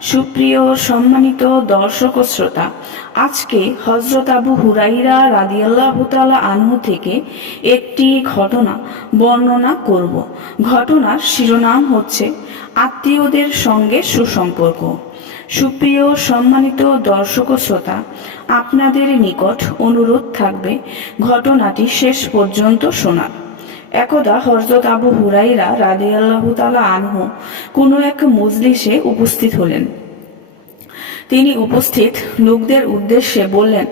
সুপ্রিয় সম্মানিত দর্শক ও শ্রোতা, আজকে হজরত আবু হুরাইরা রাদিয়াল্লাহ তাআলা আনহু থেকে একটি ঘটনা বর্ণনা করব। ঘটনার শিরোনাম হচ্ছে আত্মীয়দের সঙ্গে সুসম্পর্ক। সুপ্রিয় সম্মানিত দর্শক ও শ্রোতা, আপনাদের নিকট অনুরোধ থাকবে ঘটনাটি শেষ পর্যন্ত শোনার। একদা হজরত আবু হুরাইরা রাদিয়াল্লাহু তাআলা আনহু কোনো এক মজলিসে উপস্থিত হলেন। তিনি উপস্থিত লোকদের উদ্দেশ্যে বললেন,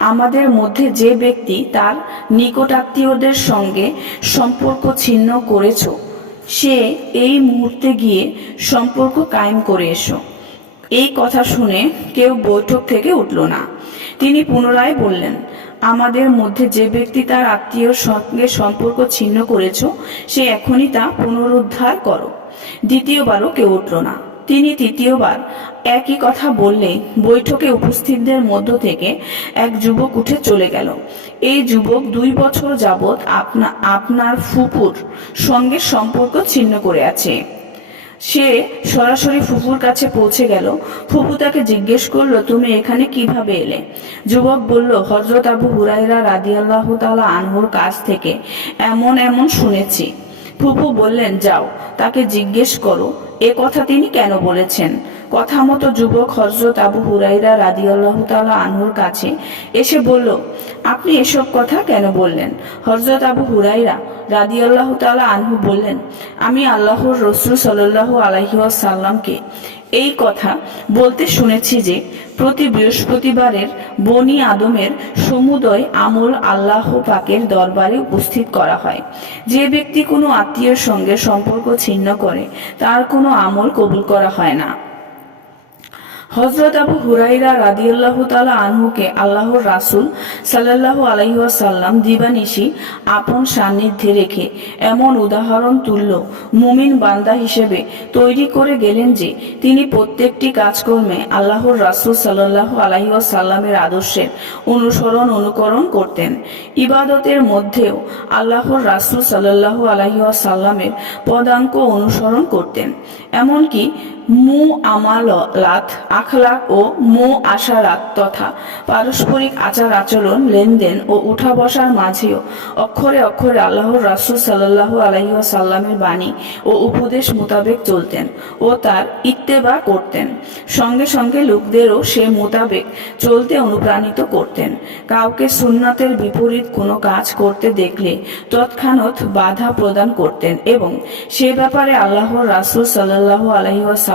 আমাদের মধ্যে যে ব্যক্তি তার নিকটাত্মীয়দের সঙ্গে সম্পর্ক ছিন্ন করেছ, সে এই মুহূর্তে গিয়ে সম্পর্ক কায়েম করে এসো। এই কথা শুনে কেউ বৈঠক থেকে উঠল না। তিনি পুনরায় বললেন আমাদের মধ্যে যে ব্যক্তি তার আত্মীয়র সঙ্গে সম্পর্ক ছিন্ন করেছ, সে এখনই তা পুনরুদ্ধার করো। দ্বিতীয়বারও কেউ উঠল না। তিনি তৃতীয়বার একই কথা বললে বৈঠকে উপস্থিতদের মধ্য থেকে এক যুবক উঠে চলে গেল। এই যুবক দুই বছর যাবৎ আপনা, আপনার ফুপুর সঙ্গে সম্পর্ক ছিন্ন করে আছে। সে সরাসরি ফুফুর কাছে পৌঁছে গেল। ফুফু তাকে জিজ্ঞেস করল, তুমি এখানে কীভাবে এলে? যুবক বলল হজরত আবু হুরাইরা রাদি আল্লাহ তালা আনহুর কাছ থেকে এমন এমন শুনেছি। ফুফু বললেন, যাও, তাকে জিজ্ঞেস করো, এ কথা তিনি কেন বলেছেন? কথা মতো যুবক হজরত আবু হুরাইরা রাদিয়াল্লাহ তাআলা আনহুর কাছে এসে বলল, আপনি এসব কথা কেন বললেন? হজরত আবু হুরাইরা রাদিয়াল্লাহ তাআলা আনহু বললেন, আমি আল্লাহর রসুল সাল্লাল্লাহু আলাইহি ওয়াসাল্লামকে এই কথা বলতে শুনেছি যে প্রতি বৃহস্পতিবারের বনি আদমের সমুদয় আমল আল্লাহ পাকের দরবারে উপস্থিত করা হয়। যে ব্যক্তি কোনো আত্মীয়ের সঙ্গে সম্পর্ক ছিন্ন করে, তার কোনো আমল কবুল করা হয় না। হজরত আবু হুরাইরা রাদিয়াল্লাহ তালা আনহুকে আল্লাহর রাসুল সাল্লাল্লাহু আলাইসাল্লাম দিবানিশি আপন সান্নিধ্যে রেখে এমন উদাহরণ তুলল মুমিন বান্দা হিসেবে। তৈরি করে গেলেন যে, তিনি প্রত্যেকটি কাজকর্মে আল্লাহর রাসুল সাল্লাল্লাহু আলাইসাল্লামের আদর্শের অনুসরণ অনুকরণ করতেন। ইবাদতের মধ্যেও আল্লাহর রাসুল সাল্লাল্লাহু আলাইসাল্লামের পদাঙ্ক অনুসরণ করতেন। এমনকি মু আমালাত, আখলাক ও মু আশারাত তথা পারস্পরিক আচার আচরণ, লেনদেন ও উঠা বসার মাঝেও অক্ষরে অক্ষরে আল্লাহর রাসুল সাল্লাহ আলাইসাল্লামের বাণী ও উপদেশ মোতাবেক চলতেন ও তার ইত্তেবা করতেন। সঙ্গে সঙ্গে লোকদেরও সে মোতাবেক চলতে অনুপ্রাণিত করতেন। কাউকে সুন্নাতের বিপরীত কোনো কাজ করতে দেখলে তৎক্ষণাৎ বাধা প্রদান করতেন এবং সে ব্যাপারে আল্লাহর রাসুল সাল্লাহ